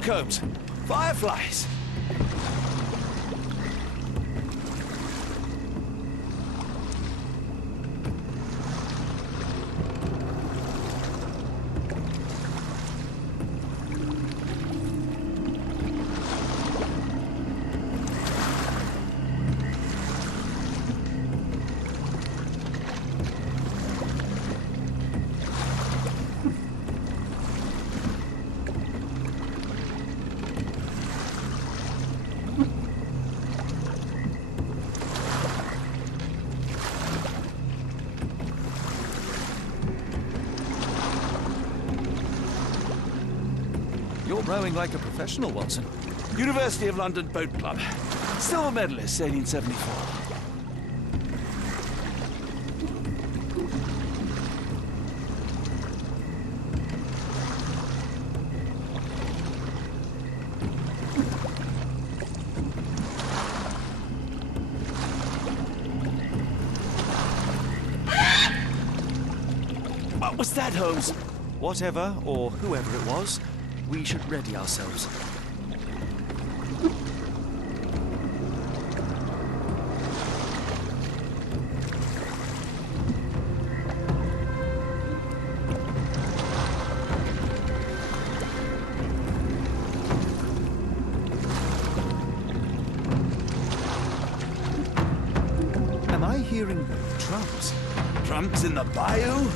Look, Holmes. Fireflies. You're rowing like a professional, Watson. University of London Boat Club. Silver medalist, 1874. What was that, Holmes? Whatever, or whoever it was, we should ready ourselves. Am I hearing drums? Drums in the bayou?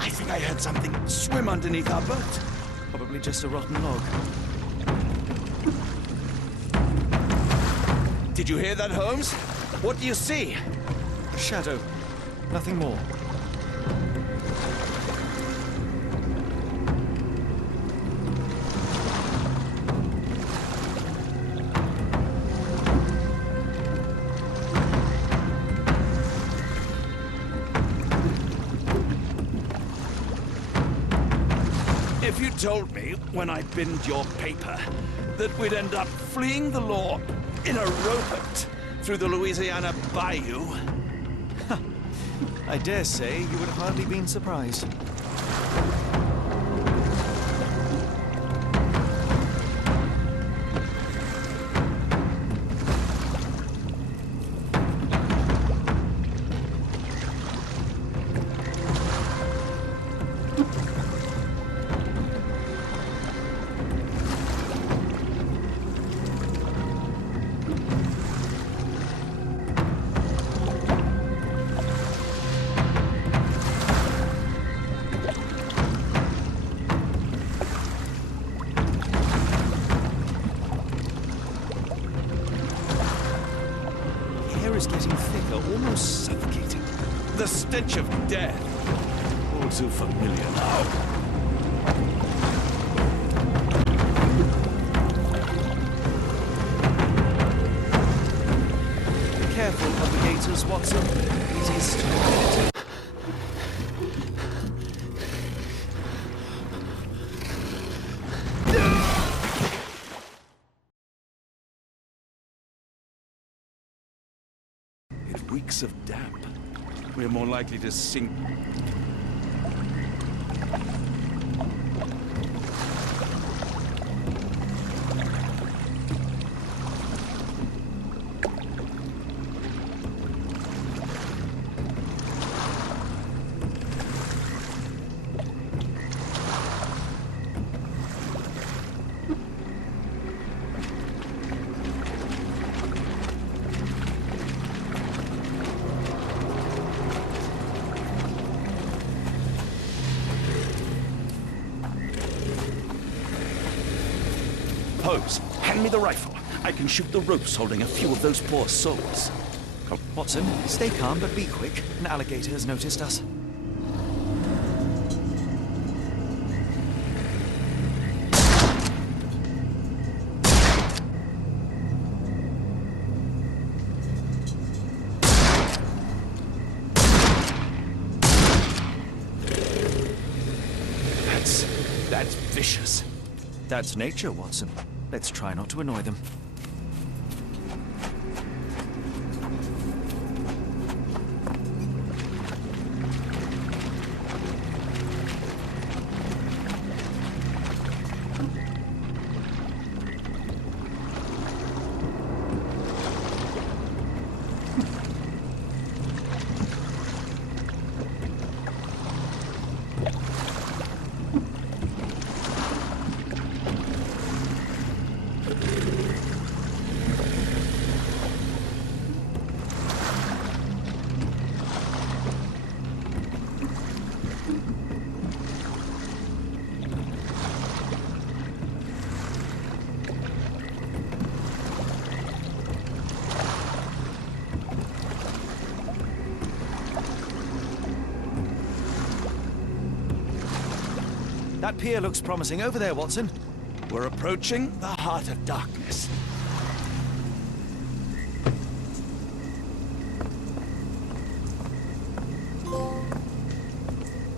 I think I heard something swim underneath our boat. Probably just a rotten log. Did you hear that, Holmes? What do you see? A shadow. Nothing more. If you told me when I binned your paper that we'd end up fleeing the law in a rowboat through the Louisiana Bayou... I dare say you would have hardly been surprised. Is getting thicker, almost suffocating. The stench of death. All too familiar now. Careful of the gators, Watson. It is too... Reeks of damp. We're more likely to sink. Holmes, hand me the rifle. I can shoot the ropes holding a few of those poor souls. Oh, Watson, stay calm, but be quick. An alligator has noticed us. That's nature, Watson. Let's try not to annoy them. That pier looks promising over there, Watson. We're approaching the heart of darkness.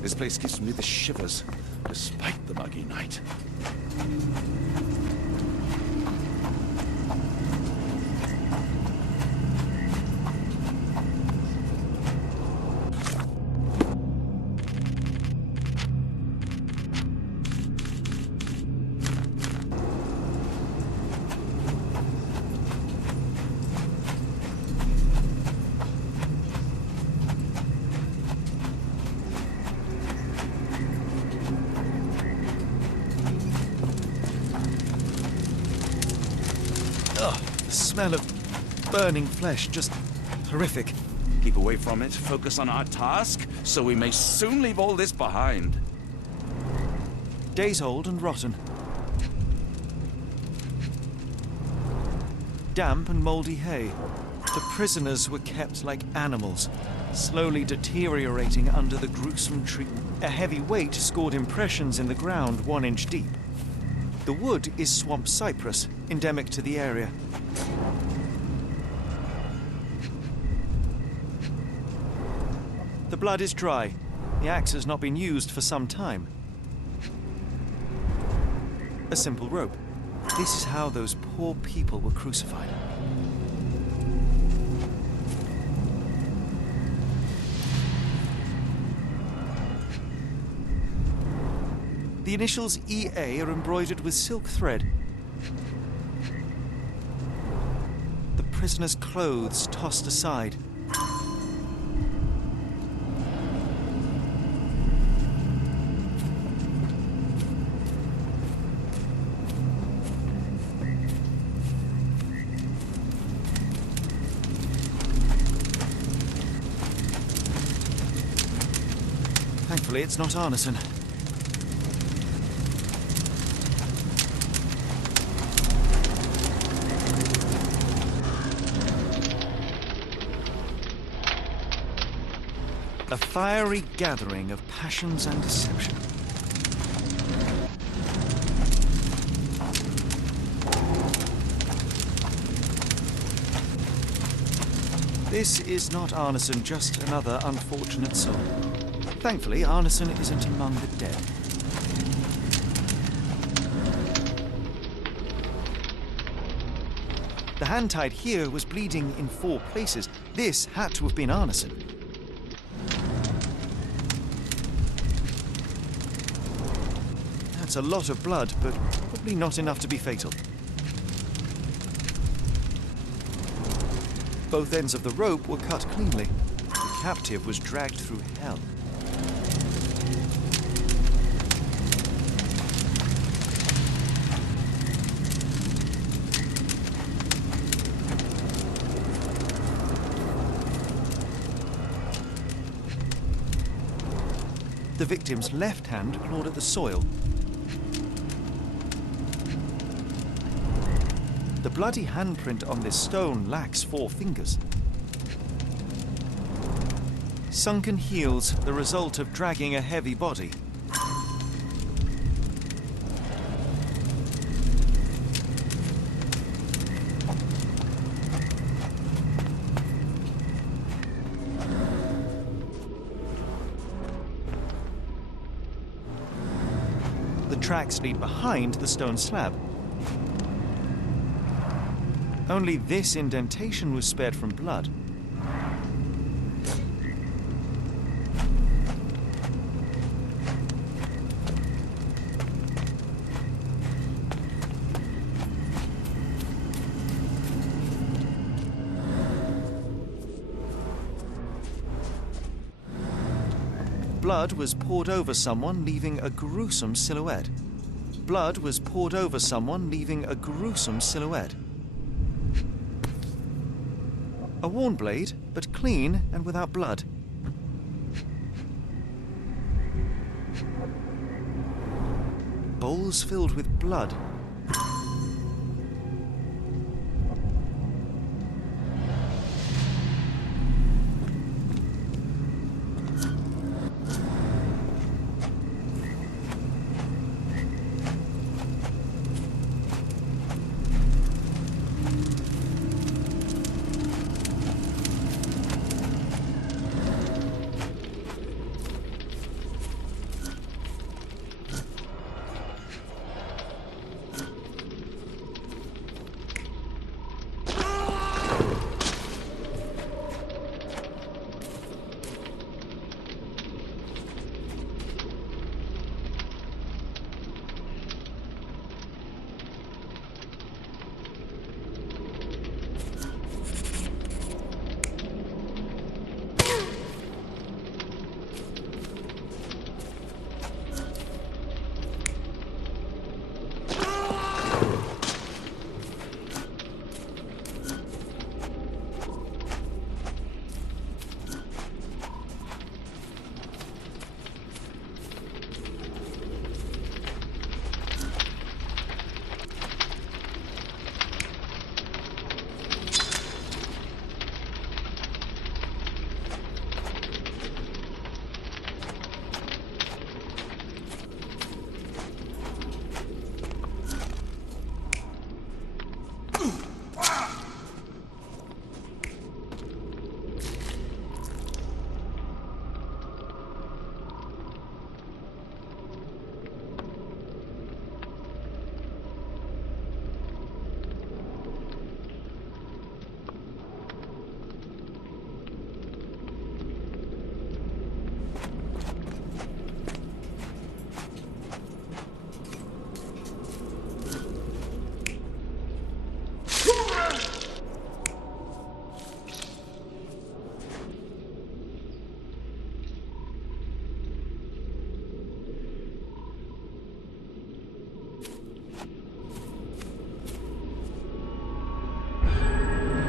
This place gives me the shivers, despite the muggy night. The smell of burning flesh, just horrific. Keep away from it, focus on our task, so we may soon leave all this behind. Days old and rotten. Damp and mouldy hay. The prisoners were kept like animals, slowly deteriorating under the gruesome treatment. A heavy weight scored impressions in the ground 1 inch deep. The wood is swamp cypress, endemic to the area. The blood is dry. The axe has not been used for some time. A simple rope. This is how those poor people were crucified. The initials EA are embroidered with silk thread. The prisoner's clothes tossed aside. Thankfully, it's not Arneson. A fiery gathering of passions and deception. This is not Arneson, just another unfortunate soul. Thankfully, Arneson isn't among the dead. The hand tied here was bleeding in 4 places. This had to have been Arneson. That's a lot of blood, but probably not enough to be fatal. Both ends of the rope were cut cleanly. The captive was dragged through hell. The victim's left hand clawed at the soil. The bloody handprint on this stone lacks 4 fingers. Sunken heels, the result of dragging a heavy body. The tracks lead behind the stone slab. Only this indentation was spared from blood. Blood was poured over someone, leaving a gruesome silhouette. Blood was poured over someone, leaving a gruesome silhouette. A worn blade, but clean and without blood. Bowls filled with blood.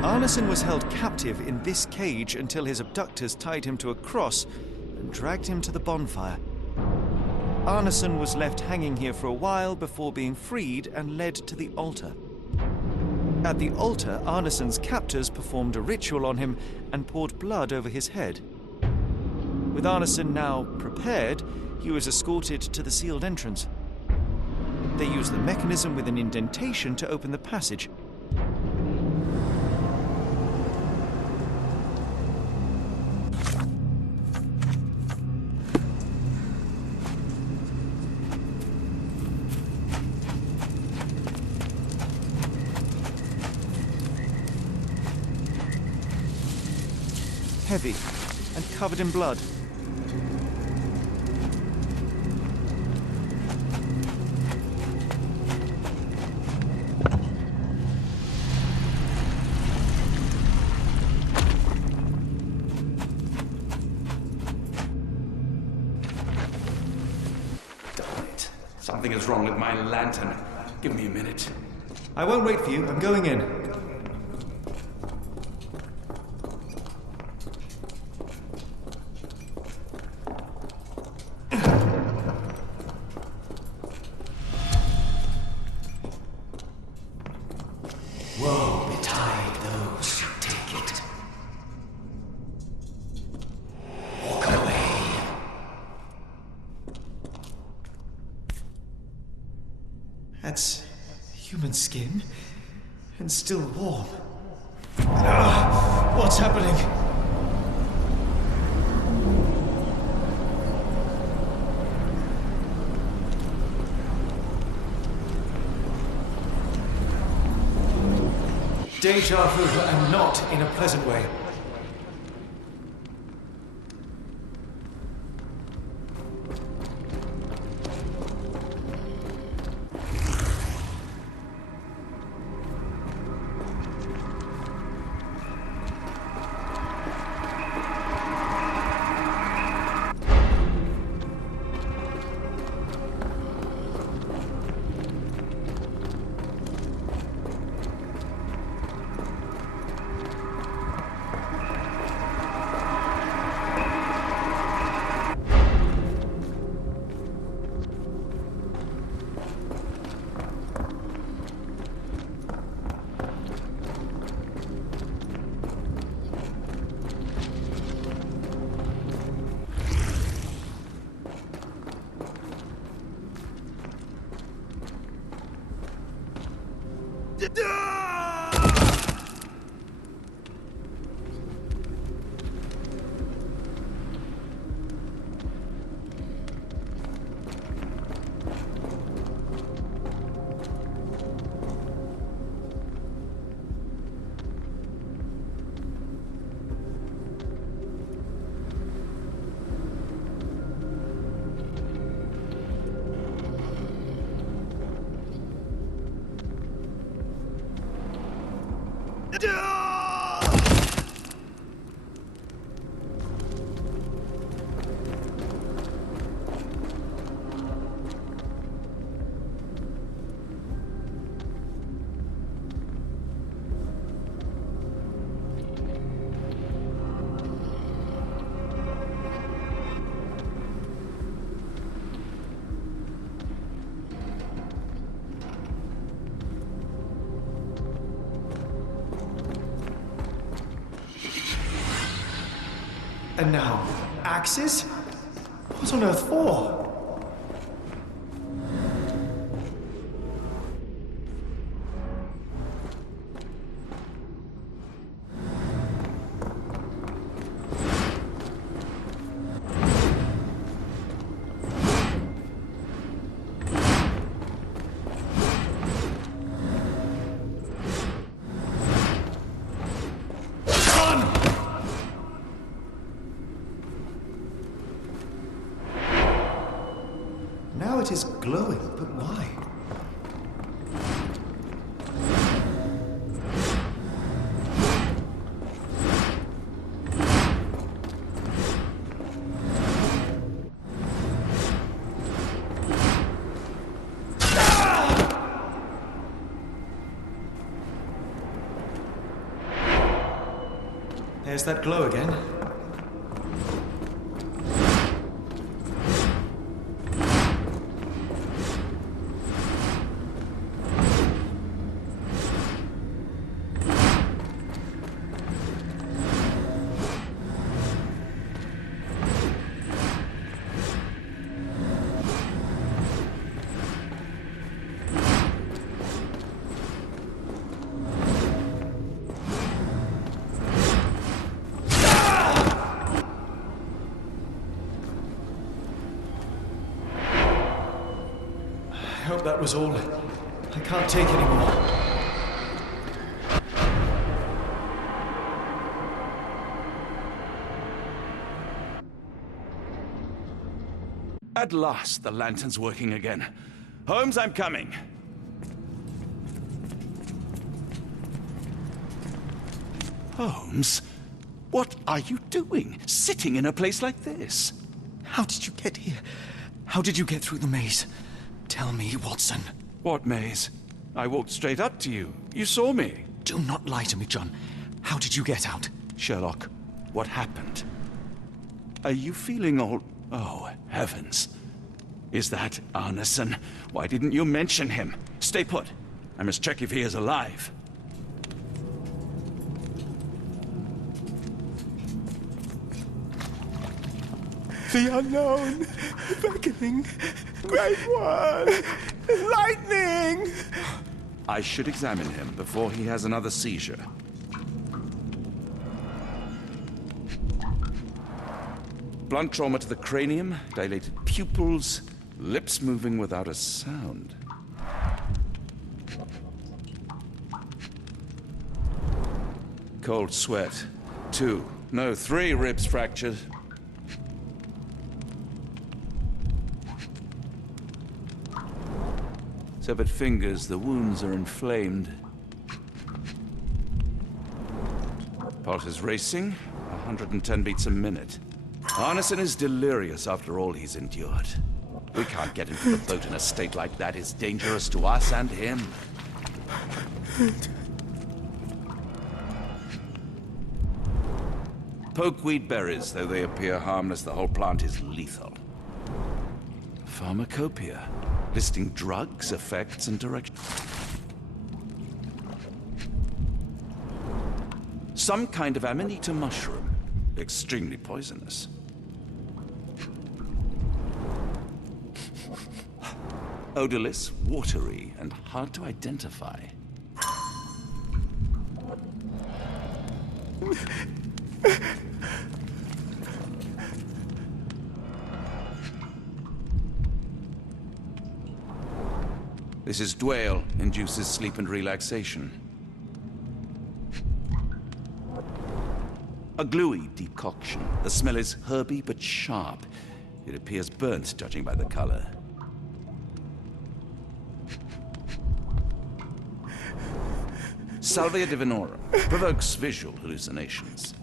Arneson was held captive in this cage until his abductors tied him to a cross and dragged him to the bonfire. Arneson was left hanging here for a while before being freed and led to the altar. At the altar, Arneson's captors performed a ritual on him and poured blood over his head. With Arneson now prepared, he was escorted to the sealed entrance. They used the mechanism with an indentation to open the passage. Heavy and covered in blood. Darn it. Something is wrong with my lantern. Give me a minute. I won't wait for you. I'm going in. Woe betide those who take it. Walk away. That's human skin, and still warm. What's happening? Deja vu, and not in a pleasant way. And now, axes? What on earth for? Now it is glowing, but why? There's that glow again. I hope that was all. I can't take any more. At last, the lantern's working again. Holmes, I'm coming. Holmes, what are you doing, sitting in a place like this? How did you get here? How did you get through the maze? Tell me, Watson. What maze? I walked straight up to you. You saw me. Do not lie to me, John. How did you get out? Sherlock, what happened? Are you feeling all... Oh, heavens. Is that Arneson? Why didn't you mention him? Stay put. I must check if he is alive. The unknown, beckoning, great one, lightning! I should examine him before he has another seizure. Blunt trauma to the cranium, dilated pupils, lips moving without a sound. Cold sweat. 2, no, 3 ribs fractured. Severed fingers, the wounds are inflamed. Pulse is racing, 110 beats a minute. Arneson is delirious after all he's endured. We can't get into the boat in a state like that. It's dangerous to us and him. Pokeweed berries, though they appear harmless, the whole plant is lethal. Pharmacopoeia, listing drugs, effects, and direction. Some kind of amanita mushroom, extremely poisonous. Odorless, watery, and hard to identify. This is Dwale, induces sleep and relaxation. A gluey decoction. The smell is herby but sharp. It appears burnt, judging by the color. Salvia divinorum provokes visual hallucinations.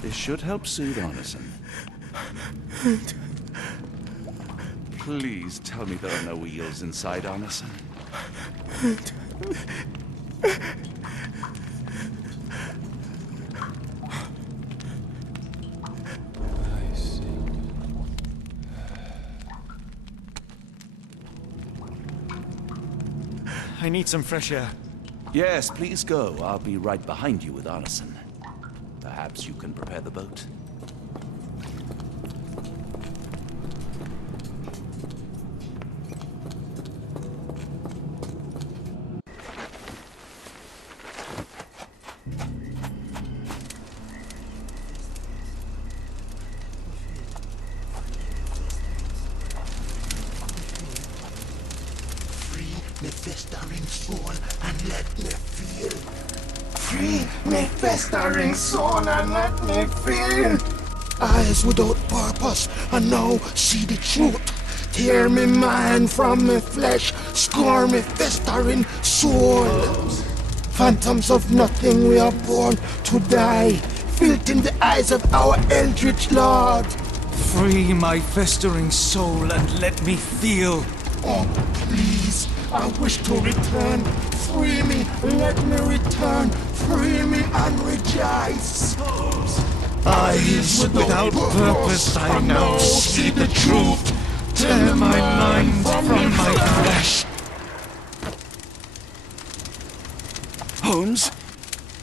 This should help soothe Arneson. Please tell me there are no wheels inside Arneson. I see. I need some fresh air. Yes, please go. I'll be right behind you with Arneson. Perhaps you can prepare the boat. me festering soul and let me feel. Free me festering soul and let me feel. Eyes without purpose and now see the truth. Tear me mind from me flesh, score me festering soul. Phantoms of nothing, we are born to die. Filth in the eyes of our eldritch lord. Free my festering soul and let me feel. Oh, please, I wish to return. Free me, let me return. Free me and rejoice. Eyes without purpose, I now see the truth. Tear my mind from my flesh. Holmes,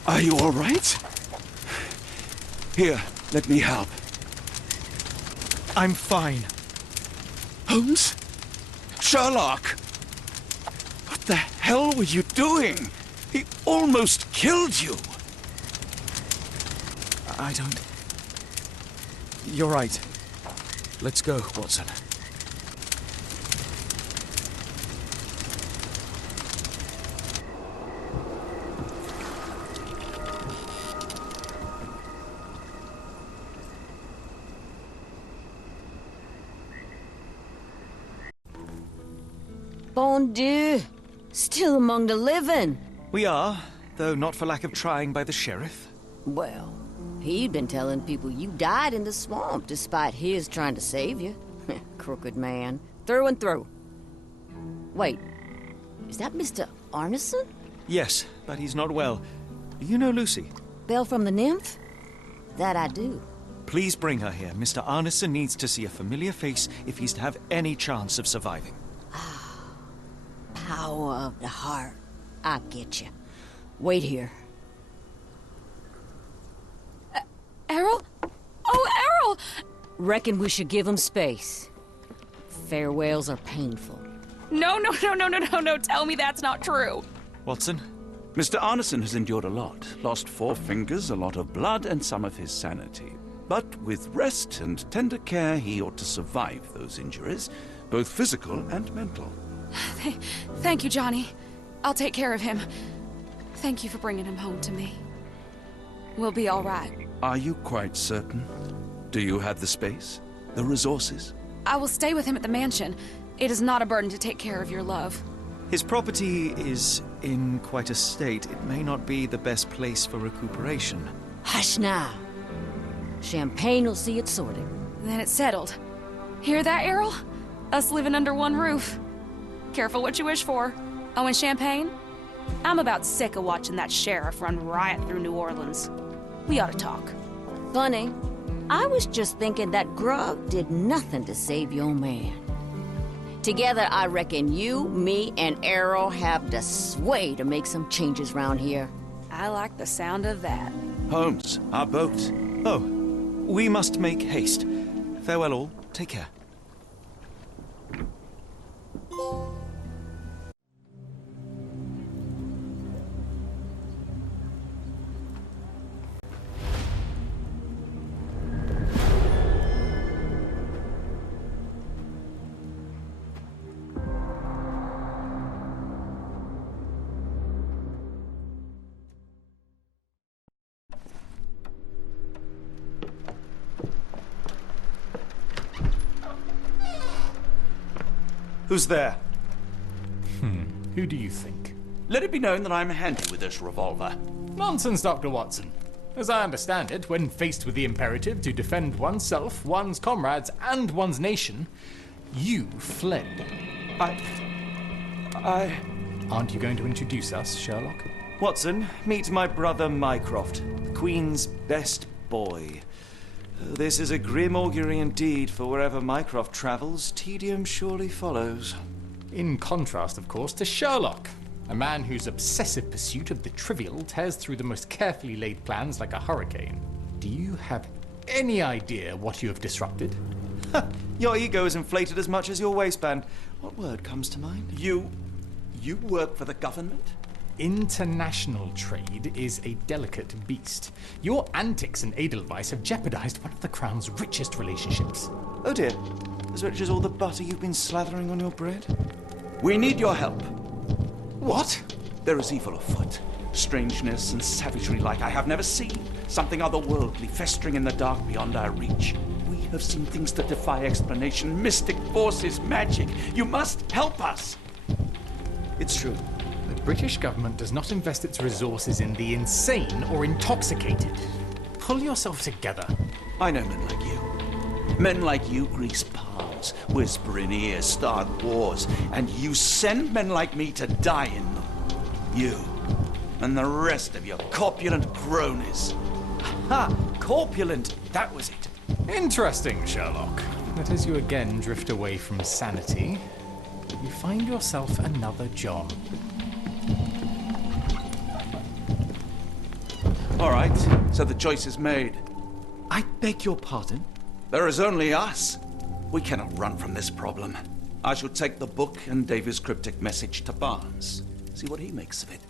are you all right? Here, let me help. I'm fine. Holmes? Sherlock! What the hell were you doing? He almost killed you. I don't... You're right. Let's go, Watson. Bon Dieu! Still among the living. We are, though not for lack of trying by the sheriff. Well, he'd been telling people you died in the swamp despite his trying to save you. Crooked man. Through and through. Wait, is that Mr. Arneson? Yes, but he's not well. Do you know Lucy? Belle from the Nymph? That I do. Please bring her here. Mr. Arneson needs to see a familiar face if he's to have any chance of surviving. Power of the heart. I get you. Wait here. Errol? Oh, Errol! Reckon we should give him space. Farewells are painful. No, tell me that's not true. Watson? Mr. Arneson has endured a lot. Lost 4 fingers, a lot of blood, and some of his sanity. But with rest and tender care, he ought to survive those injuries, both physical and mental. Thank you, Johnny. I'll take care of him. Thank you for bringing him home to me. We'll be all right. Are you quite certain? Do you have the space? The resources? I will stay with him at the mansion. It is not a burden to take care of your love. His property is in quite a state. It may not be the best place for recuperation. Hush now. Champagne will see it sorted. Then it's settled. Hear that, Errol? Us living under one roof. Careful what you wish for. Oh, and champagne? I'm about sick of watching that sheriff run riot through New Orleans. We ought to talk. Funny. I was just thinking that grub did nothing to save your man. Together, I reckon you, me, and Errol have the sway to make some changes round here. I like the sound of that. Holmes, our boat. Oh, we must make haste. Farewell all. Take care. Who's there? Who do you think? Let it be known that I'm handy with this revolver. Nonsense, Dr. Watson. As I understand it, when faced with the imperative to defend oneself, one's comrades, and one's nation, you fled. I... Aren't you going to introduce us, Sherlock? Watson, meet my brother Mycroft, the Queen's best boy. This is a grim augury indeed, for wherever Mycroft travels, tedium surely follows. In contrast, of course, to Sherlock, a man whose obsessive pursuit of the trivial tears through the most carefully laid plans like a hurricane. Do you have any idea what you have disrupted? Your ego is inflated as much as your waistband. What word comes to mind? You work for the government? International trade is a delicate beast. Your antics and Edelweiss have jeopardized one of the Crown's richest relationships. Oh dear, as rich as all the butter you've been slathering on your bread? We need your help. What? There is evil afoot. Strangeness and savagery like I have never seen. Something otherworldly festering in the dark beyond our reach. We have seen things that defy explanation. Mystic forces, magic. You must help us! It's true. The British government does not invest its resources in the insane or intoxicated. Pull yourself together. I know men like you. Men like you grease palms, whisper in ears, start wars, and you send men like me to die in them. You and the rest of your corpulent cronies. Ha! Corpulent! That was it. Interesting, Sherlock. But as you again drift away from sanity, you find yourself another John. All right, so the choice is made. I beg your pardon? There is only us. We cannot run from this problem. I shall take the book and Davy's cryptic message to Barnes. See what he makes of it.